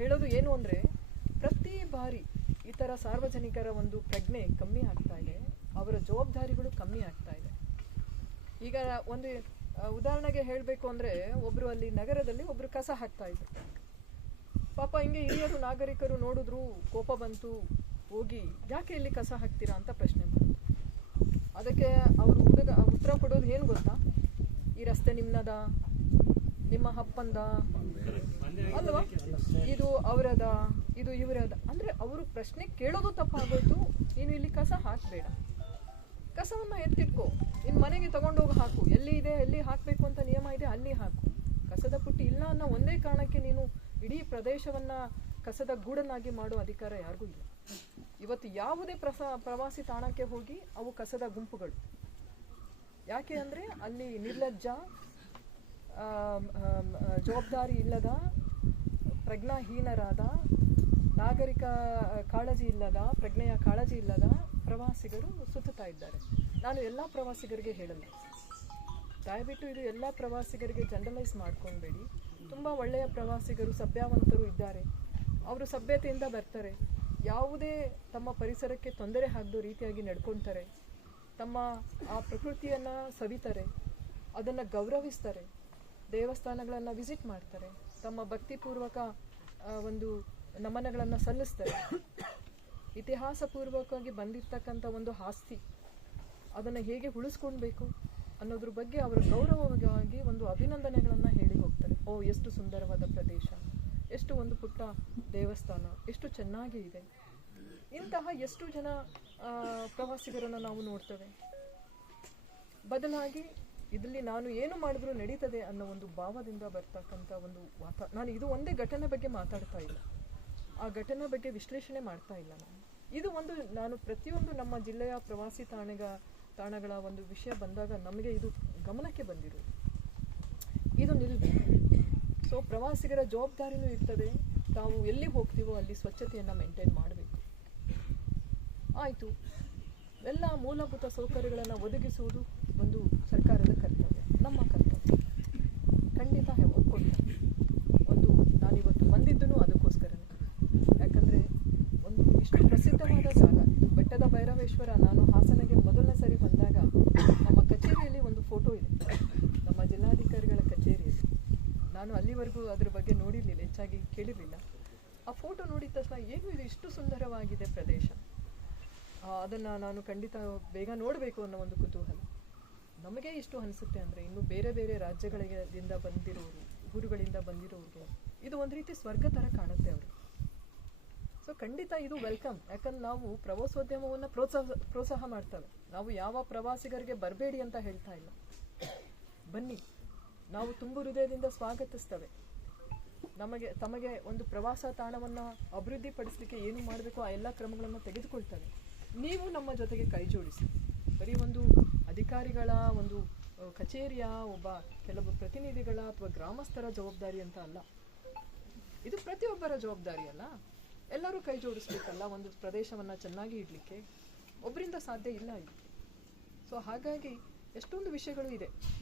ಹೇಳೋದು ಏನು ಅಂದರೆ, ಪ್ರತಿ ಬಾರಿ ಈ ಥರ ಸಾರ್ವಜನಿಕರ ಒಂದು ಪ್ರಜ್ಞೆ ಕಮ್ಮಿ ಆಗ್ತಾ ಇದೆ, ಅವರ ಜವಾಬ್ದಾರಿಗಳು ಕಮ್ಮಿ ಆಗ್ತಾ ಇದೆ. ಈಗ ಒಂದು ಉದಾಹರಣೆಗೆ ಹೇಳಬೇಕು ಅಂದರೆ, ಒಬ್ಬರು ಅಲ್ಲಿ ನಗರದಲ್ಲಿ ಒಬ್ಬರು ಕಸ ಹಾಕ್ತಾ ಇದ್ರು. ಪಾಪ ಹಿಂಗೆ ಹಿರಿಯರು ನಾಗರಿಕರು ನೋಡಿದ್ರು, ಕೋಪ ಬಂತು, ಹೋಗಿ ಯಾಕೆ ಇಲ್ಲಿ ಕಸ ಹಾಕ್ತೀರಾ ಅಂತ ಪ್ರಶ್ನೆ ಮಾಡಿದ್ರು. ಅದಕ್ಕೆ ಅವರು ಉತ್ತರ ಕೊಡೋದು ಏನು ಗೊತ್ತಾ, ಈ ರಸ್ತೆ ನಿಮ್ಮದ, ನಿಮ್ಮ ಹಪ್ಪಂದ ಅಲ್ವಾ, ಇದು ಅವರದ, ಇದು ಇವರದ. ಅಂದರೆ ಅವರು ಪ್ರಶ್ನೆ ಕೇಳೋದು ತಪ್ಪಾಗೋಯ್ತು. ನೀನು ಇಲ್ಲಿ ಕಸ ಹಾಕಬೇಡ, ಕಸವನ್ನು ಎತ್ತಿಟ್ಕೋ, ನಿನ್ನ ಮನೆಗೆ ತಗೊಂಡೋಗಿ ಹಾಕು, ಎಲ್ಲಿ ಇದೆ ಎಲ್ಲಿ ಹಾಕಬೇಕು ಅಂತ ನಿಯಮ ಇದೆ ಅಲ್ಲಿ ಹಾಕು. ಕಸದ ಪುಟ್ಟಿ ಇಲ್ಲ ಅನ್ನೋ ಒಂದೇ ಕಾರಣಕ್ಕೆ ನೀನು ಇಡೀ ಪ್ರದೇಶವನ್ನು ಕಸದ ಗೂಡನ್ನಾಗಿ ಮಾಡೋ ಅಧಿಕಾರ ಯಾರಿಗೂ ಇಲ್ಲ. ಇವತ್ತು ಯಾವುದೇ ಪ್ರವಾಸಿ ತಾಣಕ್ಕೆ ಹೋಗಿ ಅವು ಕಸದ ಗುಂಪುಗಳು. ಯಾಕೆ ಅಂದರೆ ಅಲ್ಲಿ ನಿರ್ಲಜ್ಜ, ಜವಾಬ್ದಾರಿ ಇಲ್ಲದ, ಪ್ರಜ್ಞಾಹೀನರಾದ, ನಾಗರಿಕ ಕಾಳಜಿ ಇಲ್ಲದ, ಪ್ರಜ್ಞೆಯ ಕಾಳಜಿ ಇಲ್ಲದ ಪ್ರವಾಸಿಗರು ಸುತ್ತುತ್ತಾ ಇದ್ದಾರೆ. ನಾನು ಎಲ್ಲ ಪ್ರವಾಸಿಗರಿಗೆ ಹೇಳಲ್ಲ, ದಯವಿಟ್ಟು ಇದು ಎಲ್ಲ ಪ್ರವಾಸಿಗರಿಗೆ ಜನರಲೈಸ್ ಮಾಡ್ಕೊಳ್ಬೇಡಿ. ತುಂಬ ಒಳ್ಳೆಯ ಪ್ರವಾಸಿಗರು, ಸಭ್ಯವಂತರು ಇದ್ದಾರೆ. ಅವರು ಸಭ್ಯತೆಯಿಂದ ಬರ್ತಾರೆ, ಯಾವುದೇ ತಮ್ಮ ಪರಿಸರಕ್ಕೆ ತೊಂದರೆ ಆಗದ ರೀತಿಯಾಗಿ ನಡ್ಕೊಳ್ತಾರೆ, ತಮ್ಮ ಆ ಪ್ರಕೃತಿಯನ್ನು ಸವಿತಾರೆ, ಅದನ್ನು ಗೌರವಿಸ್ತಾರೆ, ದೇವಸ್ಥಾನಗಳನ್ನು ವಿಸಿಟ್ ಮಾಡ್ತಾರೆ, ತಮ್ಮ ಭಕ್ತಿಪೂರ್ವಕ ಒಂದು ನಮನಗಳನ್ನು ಸಲ್ಲಿಸ್ತಾರೆ. ಇತಿಹಾಸಪೂರ್ವಕವಾಗಿ ಬಂದಿರತಕ್ಕಂಥ ಒಂದು ಆಸ್ತಿ, ಅದನ್ನು ಹೇಗೆ ಉಳಿಸ್ಕೊಳ್ಬೇಕು ಅನ್ನೋದ್ರ ಬಗ್ಗೆ ಅವರ ಗೌರವವಾಗಿ ಒಂದು ಅಭಿನಂದನೆಗಳನ್ನು ಹೇಳಿ ಹೋಗ್ತಾರೆ. ಓ, ಎಷ್ಟು ಸುಂದರವಾದ ಪ್ರದೇಶ, ಎಷ್ಟು ಒಂದು ಪುಟ್ಟ ದೇವಸ್ಥಾನ, ಎಷ್ಟು ಚೆನ್ನಾಗಿ ಇದೆ. ಇಂತಹ ಎಷ್ಟು ಜನ ಪ್ರವಾಸಿಗರನ್ನು ನಾವು ನೋಡ್ತೇವೆ. ಬದಲಾಗಿ ಇದರಲ್ಲಿ ನಾನು ಏನು ಮಾಡಿದ್ರೂ ನಡೀತದೆ ಅನ್ನೋ ಒಂದು ಭಾವದಿಂದ ಬರ್ತಕ್ಕಂಥ ಒಂದು ನಾನು ಇದು ಒಂದೇ ಘಟನೆ ಬಗ್ಗೆ ಮಾತಾಡ್ತಾ ಇಲ್ಲ, ಆ ಘಟನೆ ಬಗ್ಗೆ ವಿಶ್ಲೇಷಣೆ ಮಾಡ್ತಾ ಇಲ್ಲ ಇದು ಒಂದು ನಾನು ಪ್ರತಿಯೊಂದು ನಮ್ಮ ಜಿಲ್ಲೆಯ ಪ್ರವಾಸಿ ತಾಣಗಳ ಒಂದು ವಿಷಯ ಬಂದಾಗ ನಮಗೆ ಇದು ಗಮನಕ್ಕೆ ಬಂದಿರೋದು. ಇದು ನಿಲ್ಲಬೇಕು. ಸೊ ಪ್ರವಾಸಿಗರ ಜವಾಬ್ದಾರಿನೂ ಇರ್ತದೆ, ತಾವು ಎಲ್ಲಿ ಹೋಗ್ತೀವೋ ಅಲ್ಲಿ ಸ್ವಚ್ಛತೆಯನ್ನು ಮೇಂಟೈನ್ ಮಾಡಬೇಕು. ಆಯಿತು, ಎಲ್ಲ ಮೂಲಭೂತ ಸೌಕರ್ಯಗಳನ್ನು ಒದಗಿಸುವುದು ಒಂದು ಸರ್ಕಾರದ ಕರ್ತವ್ಯ, ನಮ್ಮ ಕರ್ತವ್ಯ. ಖಂಡಿತ ಒಪ್ಕೊಳ್ತೇನೆ. ಒಂದು ನಾನಿವತ್ತು ಬಂದಿದ್ದೂ ಅದಕ್ಕೋಸ್ಕರನೇ. ಯಾಕಂದರೆ ಒಂದು ಇಷ್ಟು ಪ್ರಸಿದ್ಧವಾದ ಜಾಗ ಇದು ಬೆಟ್ಟದ ಭೈರವೇಶ್ವರ. ನಾನು ಹಾಸನಗೆ ಮೊದಲನೇ ಸರಿ ಬಂದಾಗ ನಮ್ಮ ಕಚೇರಿಯಲ್ಲಿ ಒಂದು ಫೋಟೋ ಇದೆ, ನಮ್ಮ ಜಿಲ್ಲಾಧಿಕಾರಿಗಳ ಕಚೇರಿಯಲ್ಲಿ. ನಾನು ಅಲ್ಲಿವರೆಗೂ ಅದ್ರ ಬಗ್ಗೆ ನೋಡಿರಲಿಲ್ಲ, ಹೆಚ್ಚಾಗಿ ಕೇಳಿರಲಿಲ್ಲ. ಆ ಫೋಟೋ ನೋಡಿದ ತಕ್ಷಣ ಏನು ಇದು ಇಷ್ಟು ಸುಂದರವಾಗಿದೆ ಪ್ರದೇಶ, ಅದನ್ನು ನಾನು ಖಂಡಿತ ಬೇಗ ನೋಡಬೇಕು ಅನ್ನೋ ಒಂದು ಕುತೂಹಲ. ನಮಗೆ ಇಷ್ಟು ಅನಿಸುತ್ತೆ ಅಂದರೆ ಇನ್ನು ಬೇರೆ ಬೇರೆ ರಾಜ್ಯಗಳಿಂದ ಬಂದಿರೋರು, ಊರುಗಳಿಂದ ಬಂದಿರೋರಿಗೆ ಇದು ಒಂದು ರೀತಿ ಸ್ವರ್ಗ ಥರ ಕಾಣುತ್ತೆ ಅವರು. ಸೊ ಖಂಡಿತ ಇದು ವೆಲ್ಕಮ್. ಯಾಕಂದ್ರೆ ನಾವು ಪ್ರವಾಸೋದ್ಯಮವನ್ನು ಪ್ರೋತ್ಸಾಹ ಮಾಡ್ತೇವೆ. ನಾವು ಯಾವ ಪ್ರವಾಸಿಗರಿಗೆ ಬರಬೇಡಿ ಅಂತ ಹೇಳ್ತಾ ಇಲ್ಲ, ಬನ್ನಿ, ನಾವು ತುಂಬು ಹೃದಯದಿಂದ ಸ್ವಾಗತಿಸ್ತೇವೆ. ತಮಗೆ ಒಂದು ಪ್ರವಾಸ ತಾಣವನ್ನು ಅಭಿವೃದ್ಧಿಪಡಿಸಲಿಕ್ಕೆ ಏನು ಮಾಡಬೇಕು ಆ ಎಲ್ಲ ಕ್ರಮಗಳನ್ನು ತೆಗೆದುಕೊಳ್ತೇವೆ. ನೀವು ನಮ್ಮ ಜೊತೆಗೆ ಕೈ ಜೋಡಿಸಿ. ಬರೀ ಒಂದು ಅಧಿಕಾರಿಗಳ ಒಂದು ಕಚೇರಿಯ ಕೆಲವು ಪ್ರತಿನಿಧಿಗಳ ಅಥವಾ ಗ್ರಾಮಸ್ಥರ ಜವಾಬ್ದಾರಿ ಅಂತ ಅಲ್ಲ, ಇದು ಪ್ರತಿಯೊಬ್ಬರ ಜವಾಬ್ದಾರಿ ಅಲ್ಲ. ಎಲ್ಲರೂ ಕೈ ಜೋಡಿಸ್ಬೇಕಲ್ಲ ಒಂದು ಪ್ರದೇಶವನ್ನು ಚೆನ್ನಾಗಿ ಇಡಲಿಕ್ಕೆ. ಒಬ್ಬರಿಂದ ಸಾಧ್ಯ ಇಲ್ಲ ಇದು. ಸೊ ಹಾಗಾಗಿ ಎಷ್ಟೊಂದು ವಿಷಯಗಳು ಇದೆ ಇಲ್ಲಿ.